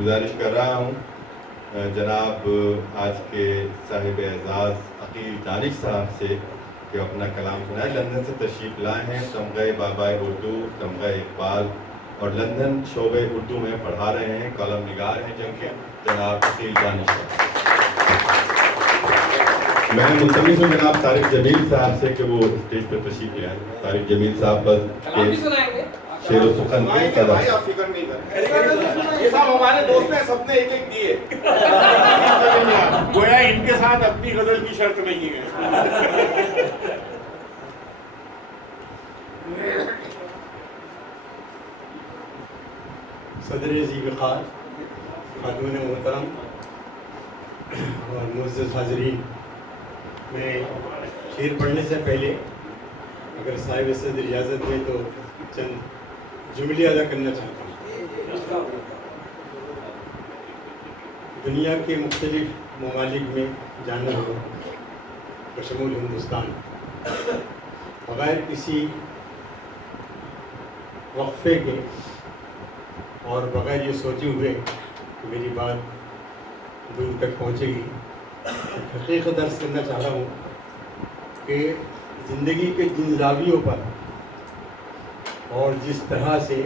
گزارش کر رہا ہوں جناب آج کے صاحب اعزاز عقیل دانش صاحب سے کہ اپنا کلام سنائے. لندن سے تشریف لائے ہیں, تمغہ بابائے اردو, تمغہ اقبال اور لندن شعبہ اردو میں پڑھا رہے ہیں, کالم نگار ہیں جناب عقیل دانش صاحب. میں ملتمس ہوں جناب طارق جمیل صاحب سے کہ وہ اسٹیج پہ تشریف لے آئیں. طارق جمیل صاحب بس شعر و سخن کے قدر. آپ فکر نہیں کریں, یہ سب ہمارے دوست ہیں, سب نے ایک ایک دیے. گویا ان کے ساتھ اپنی غزل کی شرط نہیں ہے. صدر ذی وقار, خاتون محترم اور معزز حاضرین, میں شعر پڑھنے سے پہلے اگر صاحب صدر اجازت دیں تو چند جملے ادا کرنا چاہتا ہوں. دنیا کے مختلف ممالک میں جانا ہو بشمول ہندوستان, بغیر کسی وقفے کے اور بغیر یہ سوچے ہوئے کہ میری بات دور تک پہنچے گی, حقیقت عرض کرنا چاہ رہا ہوں کہ زندگی کے جن زاویوں پر اور جس طرح سے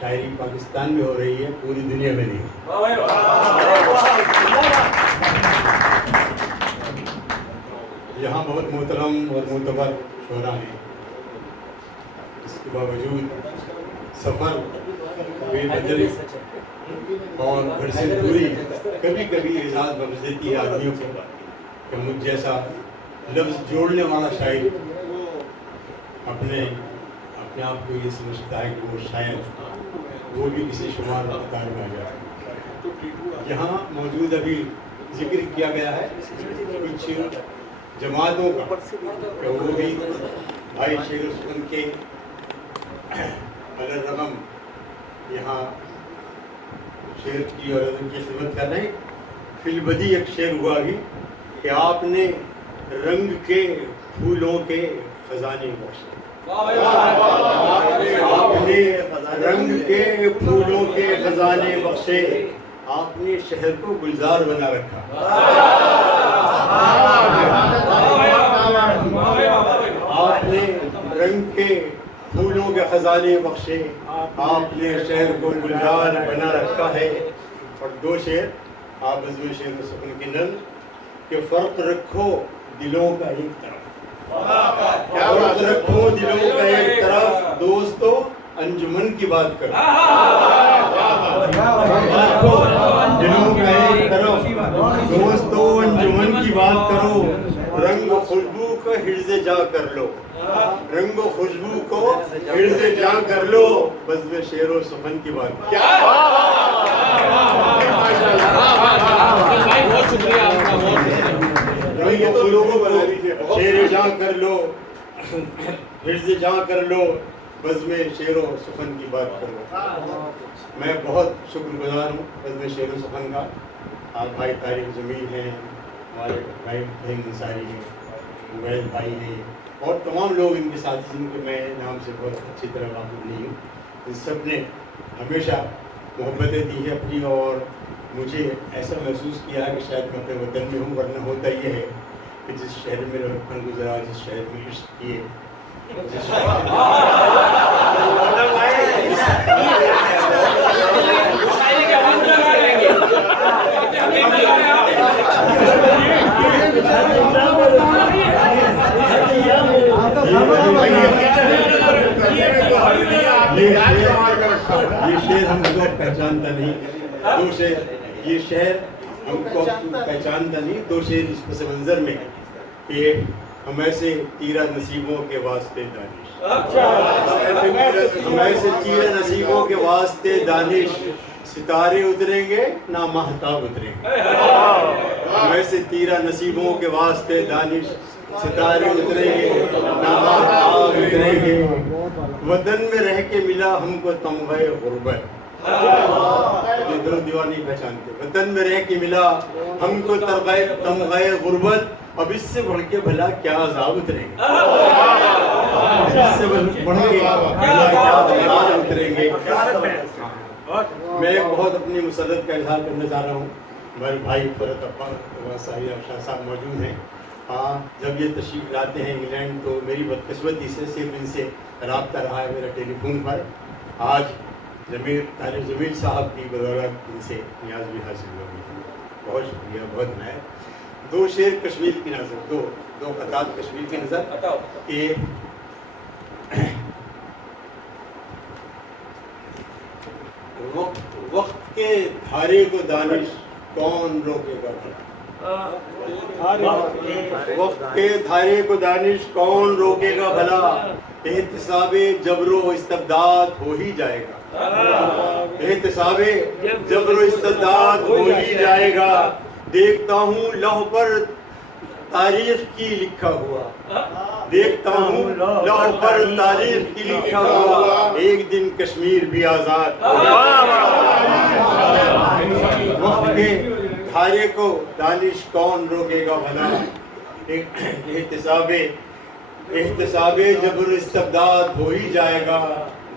شاعری پاکستان میں ہو رہی ہے پوری دنیا میں نہیں. یہاں بہت محترم اور معتبر شعراء ہیں, اس کے باوجود سفر بے بدری اور گھر سے دوری کبھی کبھی اعزاز بخش دیتی ہے آدمیوں کو کہ مجھ جیسا لفظ جوڑنے والا شاعر اپنے آپ کو یہ سمجھتا ہے کہ وہ شاید وہ بھی کسی شمار مقدار میں آ جائے. یہاں موجود ابھی ذکر کیا گیا ہے کچھ جماعتوں کا کہ وہ بھی بھائی شعر و سخن کے اگر رقم یہاں شعر کی اور ادب کی خدمت کر رہے ہیں. فی البدی ایک شعر ہوا بھی کہ آپ نے رنگ کے پھولوں کے خزانے بخشے, آپ نے رنگ کے پھولوں کے خزانے بخشے, آپ نے شہر کو گلزار بنا رکھا. آپ نے رنگ کے پھولوں کے خزانے بخشے, آپ نے شہر کو گلزار بنا رکھا ہے. اور دو شعر آپ عزم شعر و سخن کی نظم کہ فرق رکھو دلوں کا ایک طرف, فرق رکھو دلوں کا ایک طرف, دوستو انجمن کی بات کرو. دلوں کا ایک طرف, دوستو انجمن کی بات کرو. رنگ و خوشبو کو حرز جا کر لو, رنگ و خوشبو کو حرز جا کر لو, بس میں شعر و سخن کی بات کرو. بہت شکریہ آپ کا, رنگ و خوشبو کو شعر جا کر لو, حرز جا کر لو, بس میں شعر و سخن کی بات کرو. میں بہت شکر گزار ہوں بزم شعر و سخن کا. آپ بھائی طارق جمیل ہیں, ہمارے بھائی فہیم انصاری ہیں, عبید بھائی ہیں, اور تمام لوگ ان کے ساتھ جن کے میں نام سے بہت اچھی طرح واقف نہیں ہوں. ان سب نے ہمیشہ محبتیں دی ہیں اپنی, اور مجھے ایسا محسوس کیا ہے کہ شاید میں اپنے وطن میں ہوں, ورنہ ہوتا یہ ہے کہ جس شہر میں لڑکپن گزرا, جس شہر میں عشق کیے, یہ شہر ہم کو پہچانتا نہیں. دو شہر, یہ شہر ہم کو پہچانتا نہیں. دو شہر اس پس منظر میں کہ ہم ایسے تیرہ نصیبوں کے واسطے دانش, ہم ایسے تیرہ نصیبوں کے واسطے دانش, ستارے اتریں گے نہ مہتاب اتریں گے. ہم ایسے تیرہ نصیبوں کے واسطے دانش, ستارے اتریں گے نہ مہتاب اتریں گے. وطن میں رہ کے ملا ہم کو تمغہ غربت, یہ دو دیوار نہیں پہچانتے. وطن میں رہ کے ملا ہم کو تمغہ غربت, اب اس سے بڑھ کے بھلا کیا عذاب اتریں گے, اس سے بڑھ کے بھلا کیا عذاب اتریں گے. میں بہت اپنی مسرت کا اظہار کرنا چاہ رہا ہوں. ہمارے بھائی فرت ابا ساحل شاہ صاحب موجود ہیں. جب یہ تشریف لاتے ہیں انگلینڈ تو میری بدقسمتی سے صرف ان سے رابطہ رہا ہے میرا ٹیلی فون پر. آج طارق جمیل صاحب کی بدولت ان سے نیاز بھی حاصل ہوگی. بہت شکریہ, بہت عنایت. 2 شعر کشمیر کی نظر, دو خطاب کشمیر کی نظر کہ وقت کے دھارے کو دانش کون روکے گا بھلا, وقت کے دھارے کو دانش کون روکے گا بھلا, احتساب جبر و استبداد ہو ہی جائے گا, احتساب جبر و استبداد ہو ہی جائے گا. دیکھتا ہوں لوح پر تاریخ کی لکھا ہوا, دیکھتا ہوں لوح پر تاریخ کی لکھا ہوا, ایک دن کشمیر بھی آزاد ہوگا. وقت کے دھارے کو دانش کون روکے گا بھلا, احتساب جبر استبداد ہو ہی جائے گا.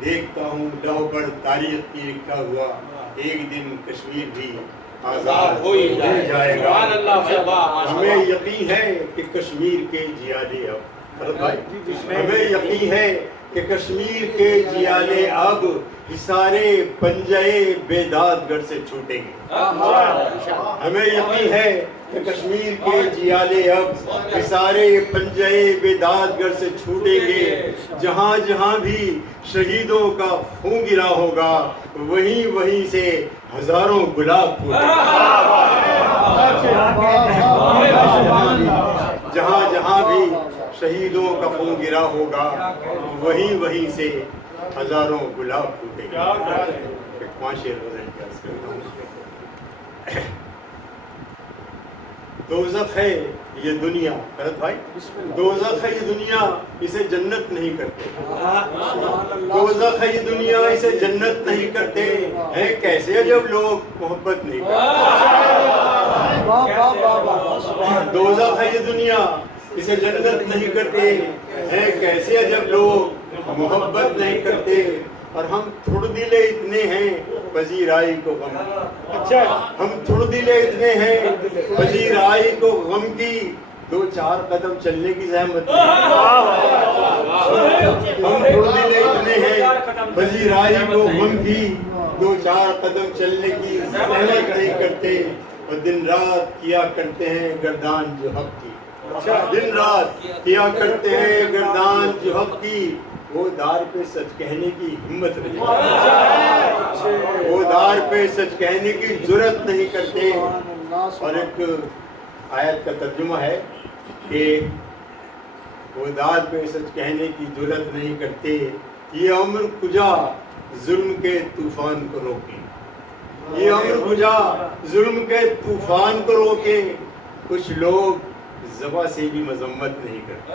دیکھتا ہوں لوح پر تاریخ کی لکھا ہوا, ایک دن کشمیر بھی آزاد ہو ہی جائے گا. ہمیں یقین ہے کہ کشمیر کے جیالے اب, ہمیں یقین ہے کہ کشمیر کے جیالے اب سارے پنجے بیداد گڑھ سے چھوٹیں گے. ہمیں یقین ہے کہ کشمیر کے جیالے اب سارے پنجے بیداد گڑھ سے چھوٹیں گے. جہاں جہاں بھی شہیدوں کا خون گرا ہوگا وہیں سے ہزاروں گلاب پھوٹیں گے. جہاں جہاں بھی شہیدوں کا خون گرا ہوگا وہیں سے ہزاروں گلاب پھوٹیں گے. 5 شعر دوزخ ہے یہ دنیا, فرت بھائی, دوزخ ہے یہ دنیا اسے جنت نہیں کرتے, دوزخ ہے یہ دنیا اسے جنت نہیں کرتے, ہیں کیسے جب لوگ محبت نہیں کرتے. دوزخ ہے یہ دنیا اسے جنت نہیں کرتے, ہیں کیسے جب لوگ محبت نہیں کرتے. اور ہم تھوڑ دلے اتنے ہیں پذیرائی کو غم, ہم تھوڑ دلے اتنے ہیں پذیرائی کو غم کی, 2-4 قدم چلنے کی زحمت ہم تھوڑ دلے اتنے ہیں پذیرائی کو غم کی, 2-4 قدم چلنے کی زحمت نہیں کرتے. اور دن رات کیا کرتے ہیں گردان جو حق کی, دن رات کیا کرتے ہیں گردان جو حق کی. وہ دار پہ سچ کہنے کی ہمت نہیں, وہ دار پہ سچ کہنے کی جرت نہیں کرتے. اور ایک آیت کا ترجمہ ہے کہ وہ دار پہ سچ کہنے کی جرت نہیں کرتے. یہ عمر کجا ظلم کے طوفان کو روکے, یہ عمر کجا ظلم کے طوفان کو روکے. کچھ لوگ زباں سے بھی مذمت نہیں کرتے,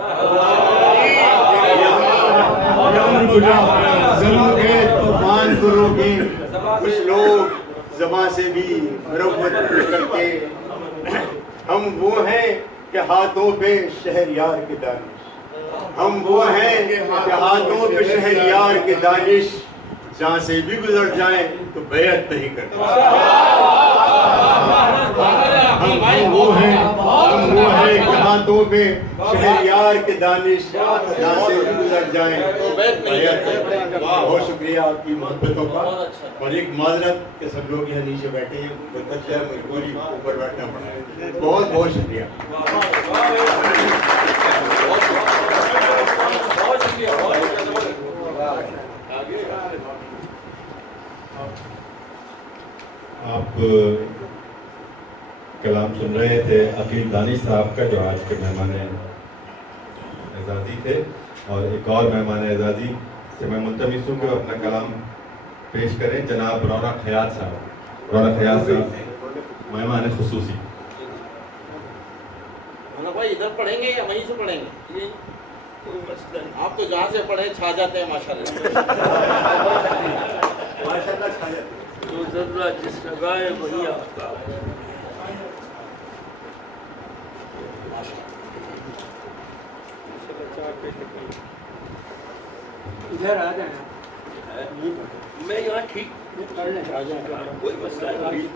ظلم کے طوفان کو روکے. کچھ لوگ زباں سے بھی مرمت نہیں کرتے. ہم وہ ہیں کہ ہاتھوں پہ شہریار کے دانش, ہم وہ ہیں کہ ہاتھوں پہ شہریار کے دانش, جہاں سے بھی گزر جائیں تو بیعت نہیں کرتے. ہم وہ ہیں کہ ہاتھوں پہ شہریار کے دانش, جہاں سے بھی گزر جائیں تو بیعت نہیں کرتے. بہت شکریہ آپ کی محبتوں کا. اور ایک معذرت کہ سب لوگ یہاں نیچے بیٹھے ہیں, مجبوری اوپر بیٹھنا پڑا ہے. بہت بہت شکریہ. آپ کلام سن رہے تھے عقیل دانش صاحب کا, جو آج کے مہمان اعزازی تھے. اور ایک اور مہمان اعزازی سے میں ملتمس ہوں کہ وہ اپنا کلام پیش کریں, جناب رونق حیات صاحب. رونق حیات صاحب مہمان خصوصی. بھائی ادھر پڑھیں گے یا وہیں سے پڑھیں گے؟ آپ تو جہاں سے پڑھیں چھا جاتے ہیں ماشاءاللہ. ماشاءاللہ چھا جاتے ہیں. جو ذرہ جس کا گائے وہی آپ کا. ادھر آ جائیں, میں یہاں ٹھیک کوئی مسئلہ نہیں.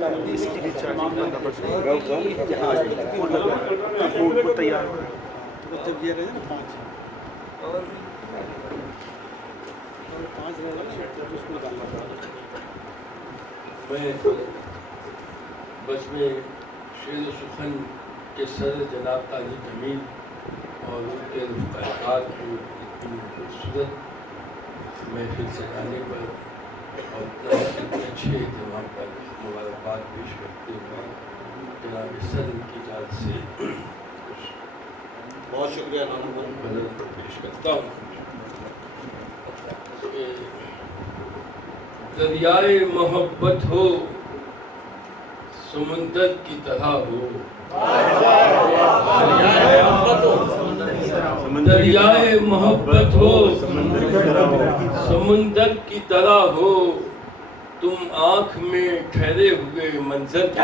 میں بس میں شعر و سخن کے صدر جناب تاجر جمیل اور ان کے رفقائیات کو اتنی خوبصورت محفل سجانے پر اور اتنے اچھے اہتمام پر مبارکباد پیش کرتے ہوئے جناب صدر کی اجازت سے بہت شکریہ نانا غزل پیش کرتا ہوں. دریائے محبت ہو سمندر کی طرح ہو. دریائے محبت ہو سمندر کی طرح ہو تم آنکھ میں ٹھہرے ہوئے منظر کی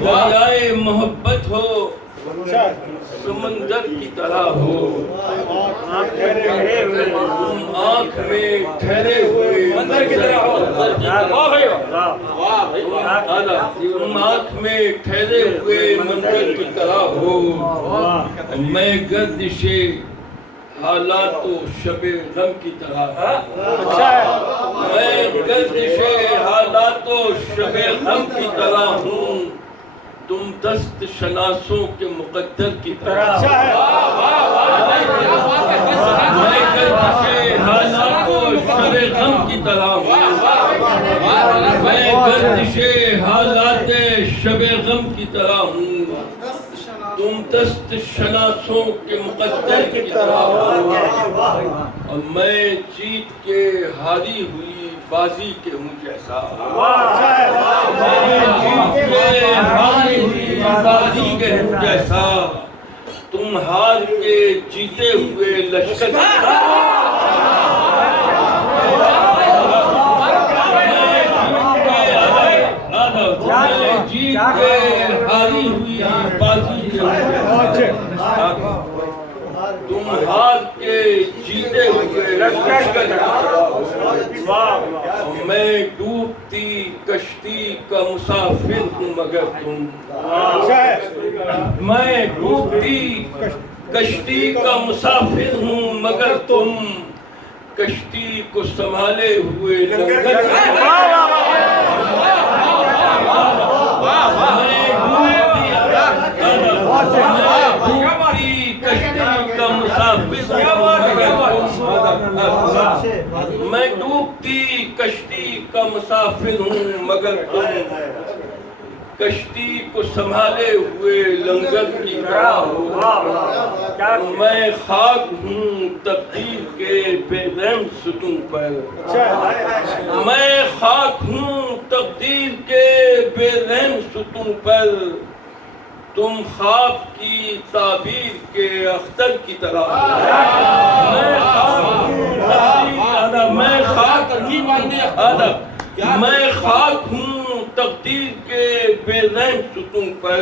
دریائے محبت ہو سمندر کی طرح ہو تم آنکھ میں ٹھہرے ہوئے منظر کی طرح ہو. تم آنکھ میں ٹھہرے ہوئے منظر کی طرح ہو. میں گردش حالات و شب غم کی طرح ہوں. میں گردش حالات و شب غم کی طرح ہوں. تم دست شناسوں کے مقدر کی طرح میں گردش حالات و شب غم کی طرح ہوں. میں گردش حالات شب غم کی طرح ہوں. تم دست شناسوں کے مقدر کی طرح ہو. اور میں جیت کے ہاری ہوئی بازی کے ہوں جیسا. میں جیت کے ہاری ہوئی بازی کے ہوں جیسا. تم ہار کے جیتے ہوئے لشکر جیت کے ہاری ہوئی بازی کے تم ہار کے جیتے ہوئے لشکر. میں ڈوبتی کشتی کا مسافر ہوں مگر تم. میں ڈوبتی کشتی کا مسافر ہوں مگر تم کشتی کو سنبھالے ہوئے لنگر. میں ڈوبتی کشتی کا مسافر ہوں مگر تم کشتی کو سنبھالے ہوئے لنگر کی طرح ہو. میں خاک ہوں تقدیر کے بے رحم ستون پر. میں خاک ہوں تقدیر کے بے رحم ستون پر. تم خواب کی تعبیر کے اختر کی طرح. میں خاک ہوں تقدیر کے بے رحم ستون پر.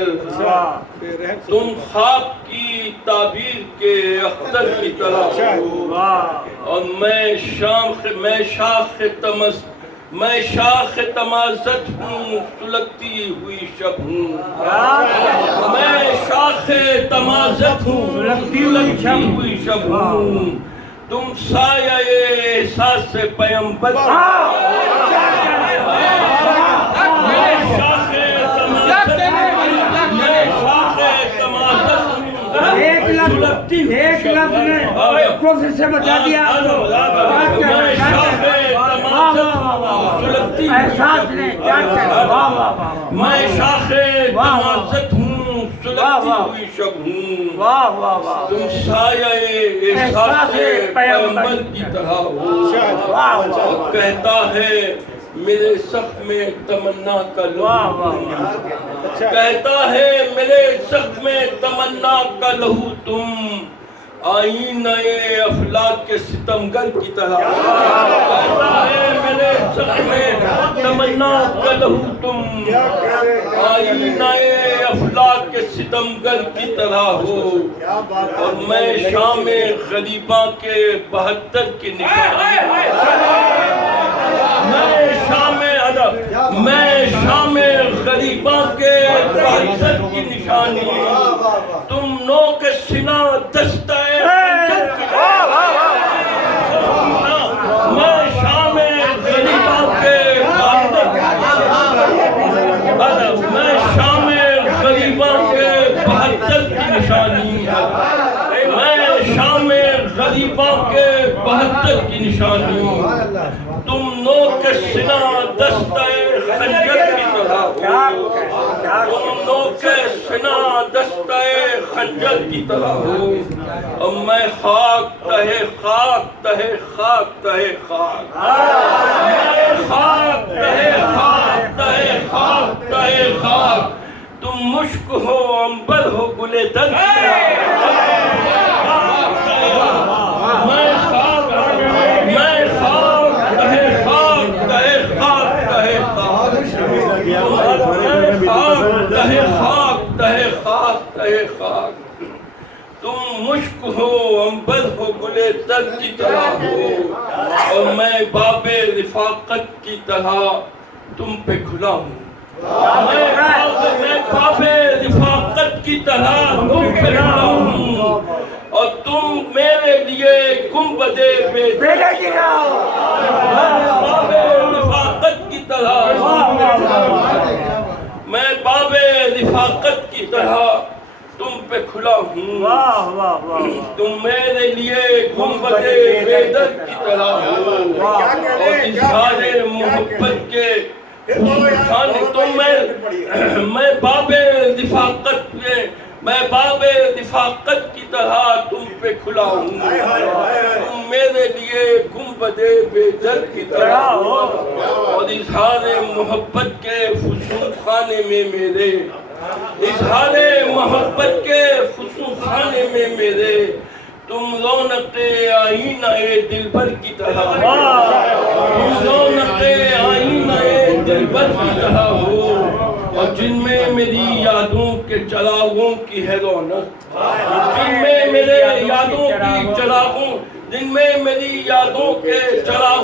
تم خواب کی تعبیر کے اختر کی طرح. اور میں شاخ تمازت ہوں سلگتی ہوئی شب ہوں. میں شاخ تمازت ہوں سلگتی ہوئی شب ہوں. تم سایہ احساس پیمبر. میں شاخ ایک لفظ نے پروفیسر سے بتا دیا. احساس نے میں شاخ تمازت ہوں سلگتی ہوئی شب ہوں. تم سایہ احساس پیمبر کی طرح ہو. کہتا ہے میرے زخم میں تمنا کا لہو. کہتا ہے میرے زخم میں تمنا کا لہو تم آئینہ افلاک کے ستمگر کی طرح. کہتا ہے میرے زخم میں تمنا کا لہو تم آئینہ افلاک کے ستمگر کی طرح ہو اور میں شام غریباں کے 72 کی نشانی میں شام غریباں کے 72 کی نشانی تم نو کے سینہ دستہ خنجر کی میں شام غریباں کے 72 میں شام غریباں کے 72 کی نشانی میں شام غریباں کے 72 کی نشانی تم نو کے سینہ دستہ خنجر کی طرح ہو تم نو کے سینہ دستہ خنجر کی طرح ہو اور میں خاک تہے خاک تہے خاک تہے خاک میں خاک تہے خاک تہے خاک تہے خاک تم مشک ہو عنبر ہو گلے درد میں خاک تہے خاک تہے خاک تہے خاک تہے خاک تہے خاک تہے خاک تم مشک ہو عنبر ہو گلے تر کی طرح ہو اور میں باب رفاقت کی طرح تم پہ کھلا ہوں میں باب رفاقت کی طرح تم پہ کھلا ہوں اور تم میرے لیے گنبد بے در باب رفاقت کی طرح میں باب رفاقت کی طرح تم پہ کھلا ہوں تم میرے لیے گنبد بے در کی طرح ہو اور اظہار محبت کے میں باب رفاقت کی طرح تم پہ کھلا ہوں تم میرے لیے گنبد بے در کی طرح ہو اور اظہار محبت کے فسون خانے میں میرے اظہار محبت کے فسون خانے میں میرے تم رونق آئینہ دلبر کی طرح تم رونق آئینہ دلبر کی طرح ہو اور جن میں میری یادوں کے چراغوں کی ہے رونق جن میں میرے یادوں کی چراغوں جن میں میری یادوں کے چراغوں